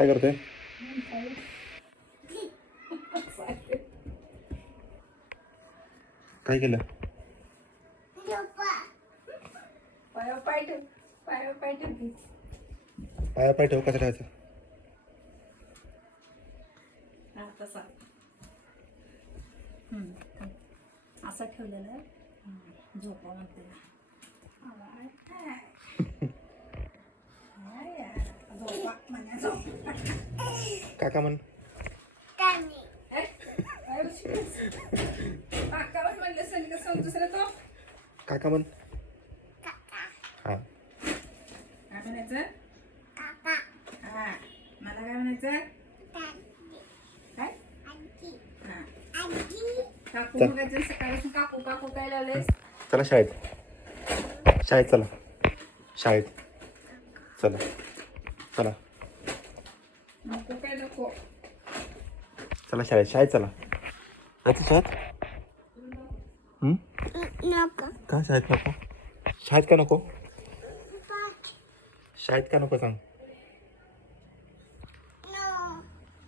काय करते? काय केलं? पाया पाय ठेव कसं ठेवायचं. असा ठेवलेला झोपा म्हणते. काका म्हण. ए, काय काका म्हणले सनी कसं दुसरा तो काका म्हण. हा. काय म्हणायचं हा मला काय म्हणायचं काय हा काकू चल. बघायचं काकू काकू काय लावलेस चला शाळेत. शाळेत चला. शाळेत. चला. चला. नको काय नको. चला शाळेत शाळेत चला. जायचं शाळेत? हं? का शाळेत नको? शाळेत का नको? शाळेत का नको सांग.